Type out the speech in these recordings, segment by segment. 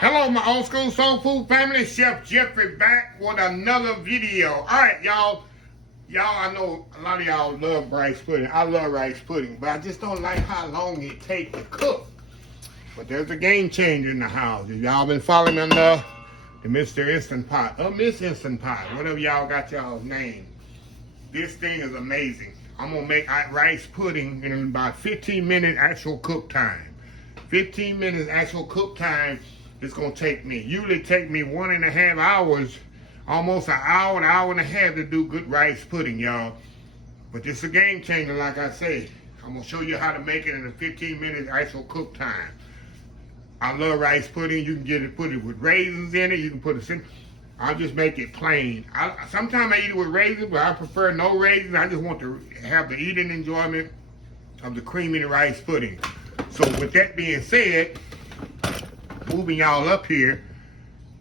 Hello, my old school soul food family. Chef Jeffrey back with another video. All right, y'all. I know a lot of y'all love rice pudding. I love rice pudding, but I just don't like how long it takes to cook. But there's a game changer in the house. Y'all been following me on the Mr. Instant Pot, or Miss Instant Pot, whatever y'all got y'all's name. This thing is amazing. I'm gonna make rice pudding in about 15 minutes actual cook time. 15 minutes actual cook time it's gonna take me. Usually take me 1.5 hours, almost an hour and a half to do good rice pudding, y'all. But this is a game changer, like I say. I'm gonna show you how to make it in a 15 minute actual cook time. I love rice pudding. You can put it with raisins in it. You can put it in. I'll just make it plain. Sometimes I eat it with raisins, but I prefer no raisins. I just want to have the eating enjoyment of the creamy rice pudding. So with that being said, moving y'all up here,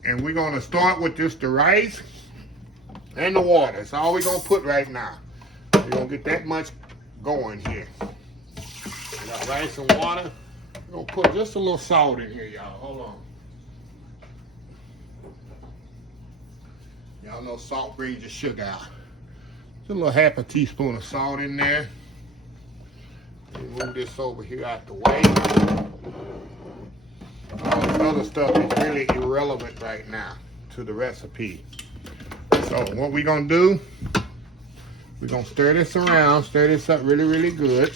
and we're gonna start with the rice and the water. That's all we're gonna put right now. We're gonna get that much going here. We got rice and water. We're gonna put just a little salt in here, y'all. Hold on. Y'all know salt brings the sugar out. Just a little half a teaspoon of salt in there. Move this over here out the way. All this other stuff is really irrelevant right now to the recipe. So what we're gonna do, we're gonna stir this around, stir this up really, really good.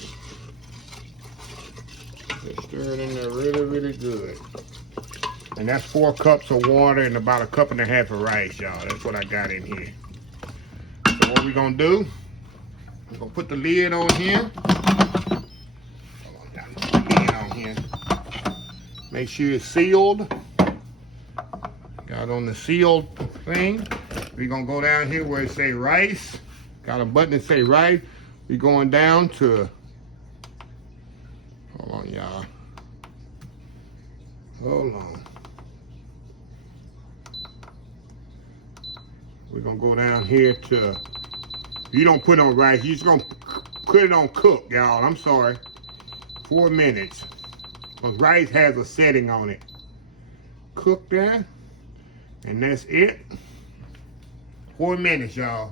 Just stir it in there really, really good. And that's 4 cups of water and about 1.5 cups of rice, y'all. That's what I got in here. So what we're gonna do, we're gonna put the lid on here. Hold on, y'all. Put the lid on here. Make sure it's sealed. Got on the sealed thing. We're gonna go down here where it say rice. Got a button that say rice. We're going down to, hold on, y'all. Hold on. We're gonna go down here to, you don't put on rice, you're just gonna put it on cook, y'all. I'm sorry. 4 minutes. Because rice has a setting on it. Cook that. And that's it. 4 minutes, y'all.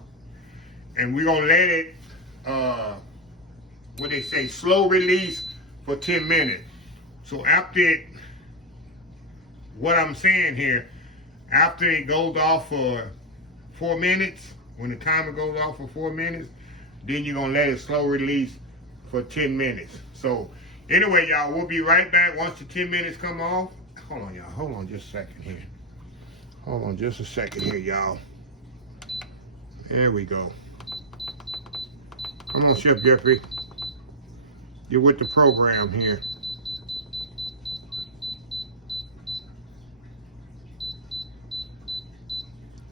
And we're gonna let it, what they say, slow release for 10 minutes. So after it, what I'm saying here, after it goes off for 4 minutes, when the timer goes off for 4 minutes, then you're gonna let it slow release for 10 minutes. So anyway, y'all, we'll be right back once the 10 minutes come off. Hold on, y'all, hold on just a second here. Hold on just a second here, y'all. There we go. Come on, Chef Jeffrey. Get with the program here.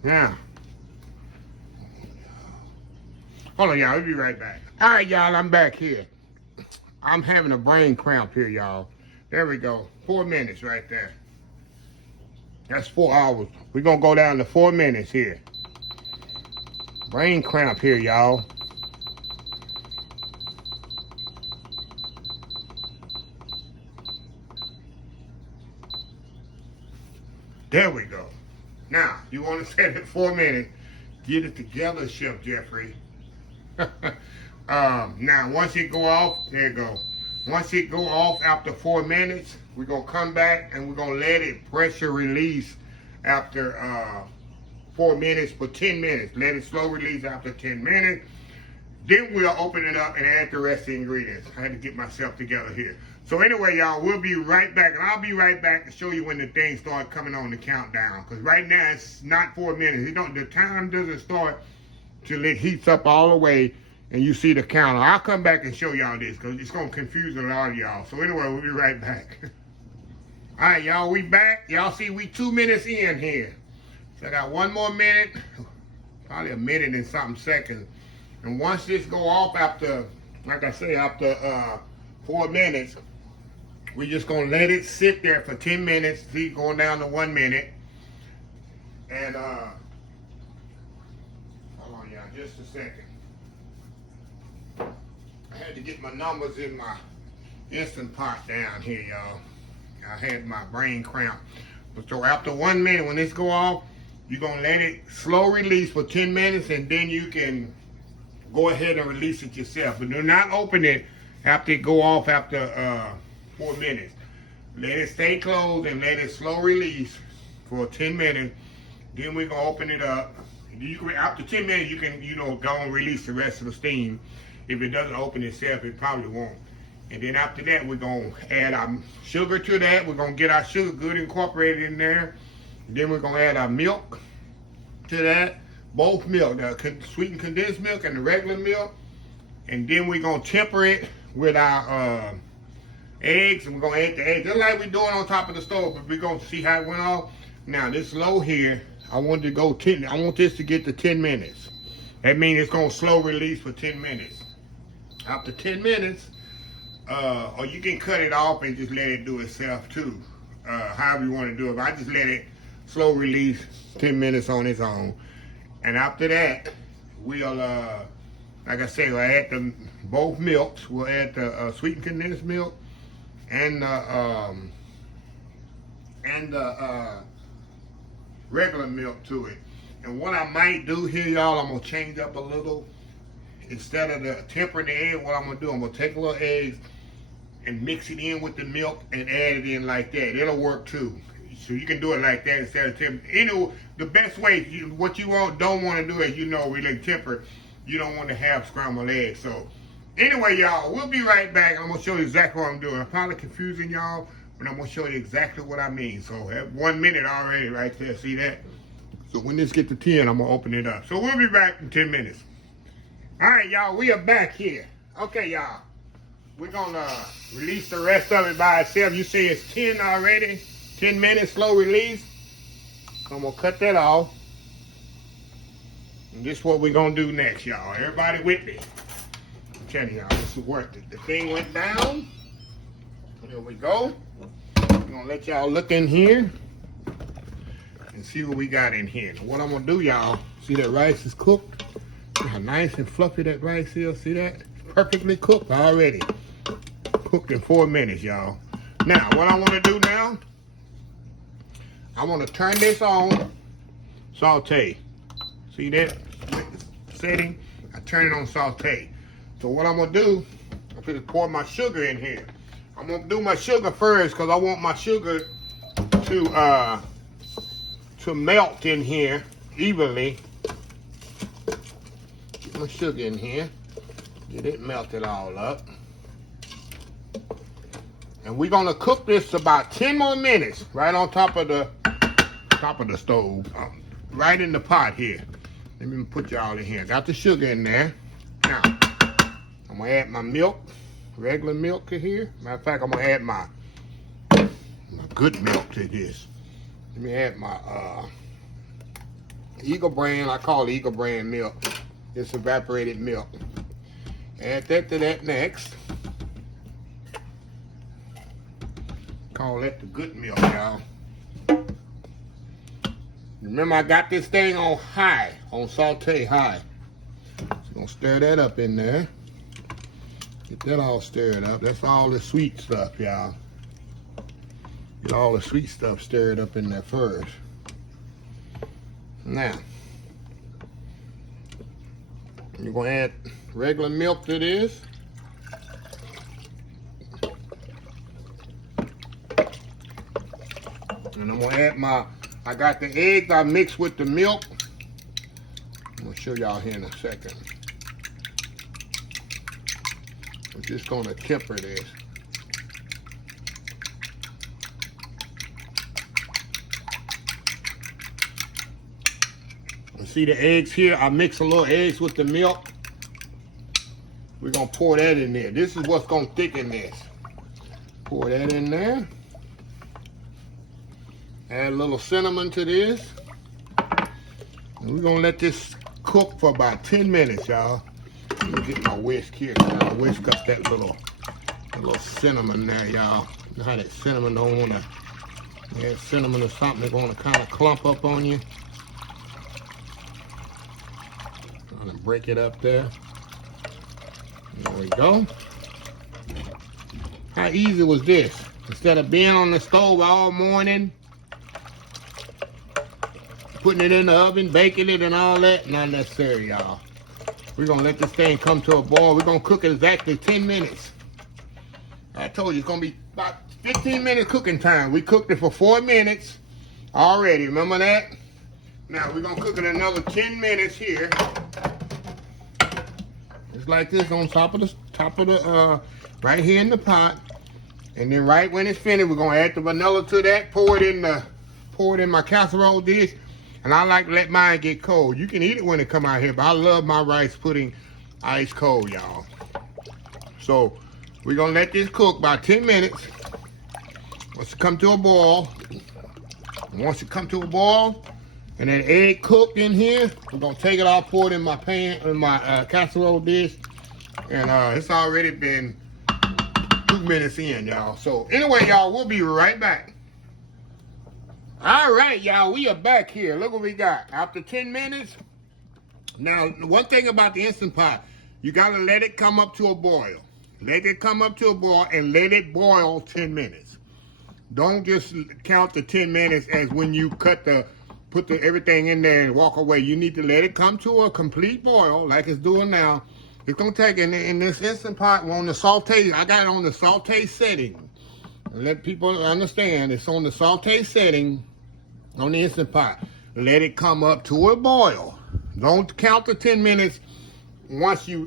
Now, hold on, y'all. We'll be right back. All right, y'all. I'm back here. I'm having a brain cramp here, y'all. There we go. 4 minutes right there. That's 4 hours. We're going to go down to 4 minutes here. Brain cramp here, y'all. There we go. Now, you want to set it 4 minutes. Get it together, Chef Jeffrey. Now, once it go off, there you go. Once it go off after 4 minutes, we're going to come back and we're going to let it pressure release after 4 minutes for 10 minutes. Let it slow release after 10 minutes. Then we'll open it up and add the rest of the ingredients. I had to get myself together here. So anyway, y'all, we'll be right back. And I'll be right back to show you when the things start coming on the countdown. Because right now, it's not 4 minutes. The time doesn't start till it heats up all the way and you see the counter. I'll come back and show y'all this because it's going to confuse a lot of y'all. So anyway, we'll be right back. All right, y'all, we back. Y'all see we 2 minutes in here. So I got 1 more minute, probably a minute and something seconds. And once this go off after, like I say, after 4 minutes, we're just gonna let it sit there for 10 minutes. See, going down to 1 minute. And hold on, y'all, just a second. I had to get my numbers in my Instant Pot down here, y'all. I had my brain cramp. So after 1 minute, when this go off, you're gonna let it slow release for 10 minutes, and then you can go ahead and release it yourself. But do not open it after it go off after 4 minutes. Let it stay closed and let it slow release for 10 minutes. Then we're gonna open it up. After 10 minutes, you can, go and release the rest of the steam. If it doesn't open itself, it probably won't. And then after that, we're gonna add our sugar to that. We're gonna get our sugar good incorporated in there. And then we're gonna add our milk to that. Both milk, the sweetened condensed milk and the regular milk. And then we're gonna temper it with our eggs, and we're gonna add the eggs just like we're doing on top of the stove, but we're gonna see how it went off. Now this low here, I want to go 10. I want this to get to 10 minutes. That means it's gonna slow release for 10 minutes. After 10 minutes, or you can cut it off and just let it do itself too. However you want to do it. But I just let it slow release 10 minutes on its own. And after that, we'll, like I say, we'll add both milks. We'll add the sweetened condensed milk and the regular milk to it. And what I might do here, y'all, I'm gonna change up a little. Instead of the tempering the egg, what I'm gonna do, I'm gonna take a little eggs and mix it in with the milk and add it in like that. It'll work too. So you can do it like that instead of tempering. The best way, what you don't want to do is, really temper. You don't want to have scrambled eggs. So anyway, y'all, we'll be right back. I'm gonna show you exactly what I'm doing. I'm probably confusing y'all, but I'm gonna show you exactly what I mean. So at 1 minute already right there, see that? So when this gets to 10, I'm gonna open it up. So we'll be back in 10 minutes. All right, y'all, we are back here. Okay, y'all, we're gonna release the rest of it by itself. You see it's 10 already, 10 minutes slow release. I'm gonna cut that off. And this is what we're gonna do next, y'all. Everybody with me? I'm telling y'all, this is worth it. The thing went down. Here we go. I'm gonna let y'all look in here and see what we got in here. Now, what I'm gonna do, y'all, see that rice is cooked? See how nice and fluffy that rice is? See that? Perfectly cooked already. Cooked in 4 minutes, y'all. Now, what I wanna do now, I wanna turn this on, saute. See that setting? I turn it on saute. So what I'm gonna do, I'm gonna pour my sugar in here. I'm gonna do my sugar first because I want my sugar to melt in here evenly. Get my sugar in here, get it melted all up. And we're gonna cook this about 10 more minutes right on top of the stove, right in the pot here. Let me put y'all in here. Got the sugar in there. Now, I'm gonna add my milk, regular milk to here. Matter of fact, I'm gonna add my good milk to this. Let me add my Eagle brand, I call it Eagle brand milk. It's evaporated milk. Add that to that next. Call that the good milk, y'all. Remember, I got this thing on high, on saute high. So I'm gonna stir that up in there. Get that all stirred up. That's all the sweet stuff, y'all. Get all the sweet stuff stirred up in there first. Now, you're gonna add regular milk to this. And I'm gonna add I got the eggs I mixed with the milk. I'm gonna show y'all here in a second. I'm just gonna temper this. And see the eggs here? I mix a little eggs with the milk. We're gonna pour that in there. This is what's gonna thicken this. Pour that in there. Add a little cinnamon to this. And we're gonna let this cook for about 10 minutes, y'all. Let me get my whisk here. I whisk up that little cinnamon there, y'all. You know how that cinnamon don't wanna, add cinnamon or something, they're gonna kind of clump up on you. I'm gonna break it up there. There we go. How easy was this? Instead of being on the stove all morning, putting it in the oven, baking it and all that, not necessary, y'all. We're gonna let this thing come to a boil. We're gonna cook it exactly 10 minutes. I told you it's gonna be about 15 minutes cooking time. We cooked it for 4 minutes already, remember that? Now we're gonna cook it another 10 minutes here. Just like this on top of the right here in the pot. And then right when it's finished, we're gonna add the vanilla to that, pour it in my casserole dish. And I like to let mine get cold. You can eat it when it come out here, but I love my rice pudding ice cold, y'all. So we're gonna let this cook about 10 minutes. Once it come to a boil, once it come to a boil, and that egg cooked in here, we're gonna take it off, pour it in my pan, in my casserole dish, and it's already been 2 minutes in, y'all. So anyway, y'all, we'll be right back. All right, y'all, we are back here. Look what we got. After 10 minutes, now one thing about the Instant Pot, you gotta let it come up to a boil. Let it come up to a boil and let it boil 10 minutes. Don't just count the 10 minutes as when you put everything in there and walk away. You need to let it come to a complete boil like it's doing now. It's gonna take, in this Instant Pot, on the saute, I got it on the saute setting. Let people understand, it's on the saute setting on the Instant Pot. Let it come up to a boil. Don't count the 10 minutes once you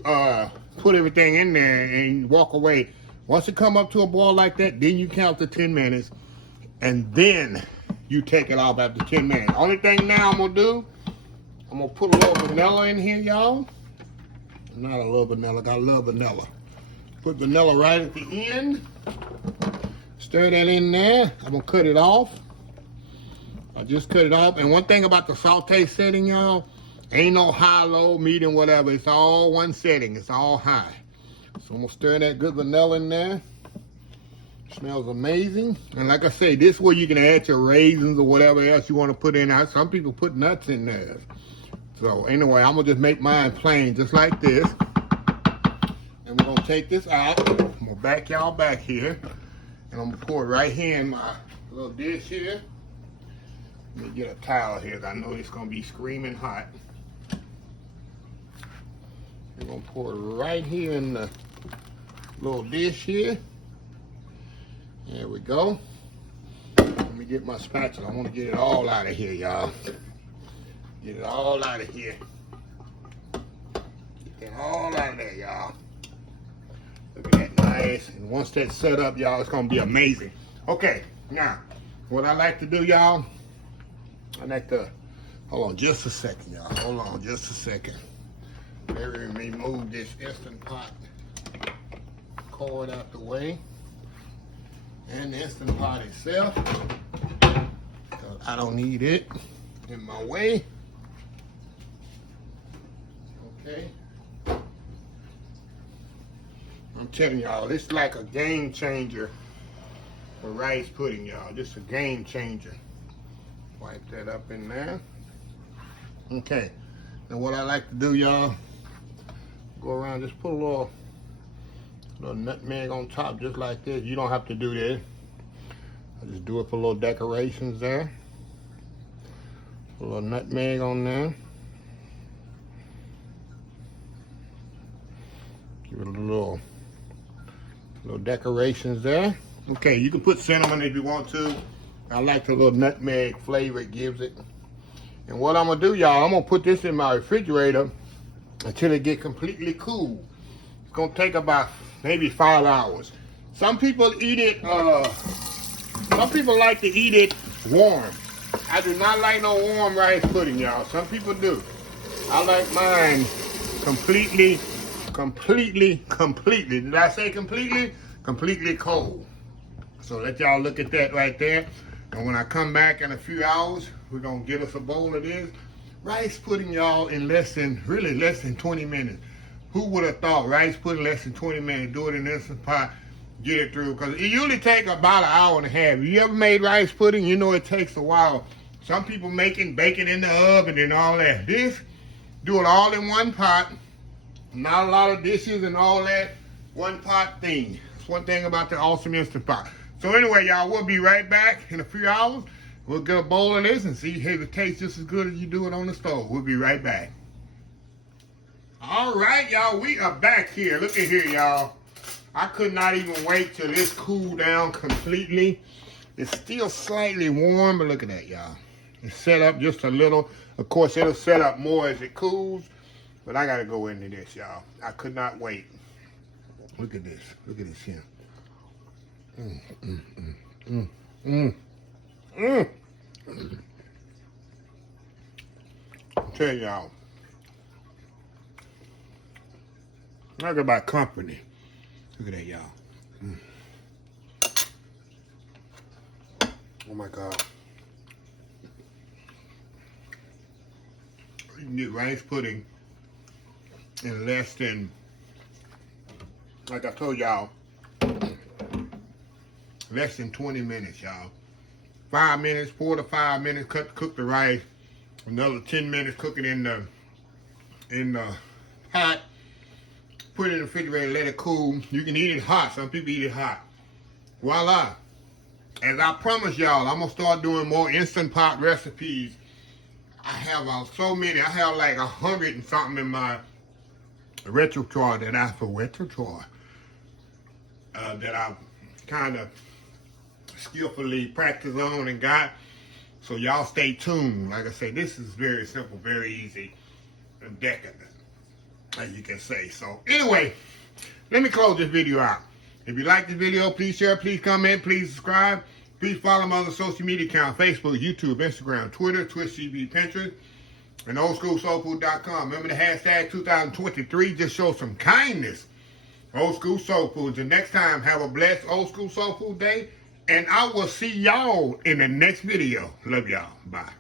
put everything in there and walk away. Once it come up to a boil like that, then you count the 10 minutes and then you take it off after 10 minutes. Only thing now I'm gonna do, I'm gonna put a little vanilla in here, y'all. Not a little vanilla, I love vanilla. Put vanilla right at the end. Stir that in there. I'm gonna cut it off. I just cut it off. And one thing about the saute setting, y'all, ain't no high, low, medium, whatever. It's all one setting. It's all high. So I'm gonna stir that good vanilla in there. Smells amazing. And like I say, this is where you can add your raisins or whatever else you want to put in there. Some people put nuts in there. So anyway, I'm gonna just make mine plain just like this. And we're gonna take this out. I'm gonna back y'all back here. And I'm gonna pour it right here in my little dish here. Let me get a towel here, 'cause I know it's gonna be screaming hot. We're gonna pour it right here in the little dish here. There we go. Let me get my spatula. I wanna get it all out of here, y'all. Get it all out of here. Get it all out of there, y'all. Look at that, nice. And once that's set up, y'all, it's gonna be amazing. Okay, now, what I like to do, y'all, I like to, hold on just a second, y'all. Hold on just a second. Let me remove this Instant Pot cord out the way. And the Instant Pot itself, because I don't need it in my way. Okay. I'm telling y'all, it's like a game changer for rice pudding, y'all. This is a game changer. Wipe that up in there. Okay. Now what I like to do, y'all, go around, just put a little nutmeg on top, just like this. You don't have to do this. I just do it for little decorations there. Put a little nutmeg on there. Give it a little decorations there. Okay, you can put cinnamon if you want to. I like the little nutmeg flavor it gives it. And what I'm gonna do, y'all, I'm gonna put this in my refrigerator until it get completely cool. It's gonna take about maybe 5 hours. Some people eat it, some people like to eat it warm. I do not like no warm rice pudding, y'all. Some people do. I like mine completely. Did I say completely? Completely cold. So let y'all look at that right there. And when I come back in a few hours, we're gonna get us a bowl of this rice pudding, y'all, in less than 20 minutes. Who would have thought rice pudding less than 20 minutes, do it in this pot, get it through? Because it usually takes about an hour and a half. You ever made rice pudding? You know it takes a while. Some people bake it in the oven and all that. This, do it all in one pot. Not a lot of dishes and all that. One pot thing. That's one thing about the awesome Instant Pot. So anyway, y'all, we'll be right back in a few hours. We'll get a bowl of this and see if it tastes just as good as you do it on the stove. We'll be right back. All right, y'all, we are back here. Look at here, y'all. I could not even wait till this cooled down completely. It's still slightly warm, but look at that, y'all. It's set up just a little. Of course, it'll set up more as it cools, but I got to go into this, y'all. I could not wait. Look at this. Look at this here. I'll tell y'all. Talk about company. Look at that, y'all. Oh my God. You can get rice pudding in less than, like I told y'all, less than 20 minutes, y'all. 5 minutes, 4 to 5 minutes, cook the rice. Another 10 minutes, cook it in the pot. Put it in the refrigerator, let it cool. You can eat it hot. Some people eat it hot. Voila. As I promised y'all, I'm going to start doing more Instant Pot recipes. I have so many. I have like 100 and something in my repertoire that I've kind of skillfully practiced on and got. So y'all stay tuned. Like I say, this is very simple, very easy, and decadent, as you can say. So anyway, let me close this video out. If you like this video, please share, please comment, please subscribe. Please follow my other social media accounts: Facebook, YouTube, Instagram, Twitter, Twitch TV, Pinterest, and oldschoolsoulfood.com. Remember the hashtag 2023. Just show some kindness. Old School Soul Food. Until next time, have a blessed Old School Soul Food day. And I will see y'all in the next video. Love y'all. Bye.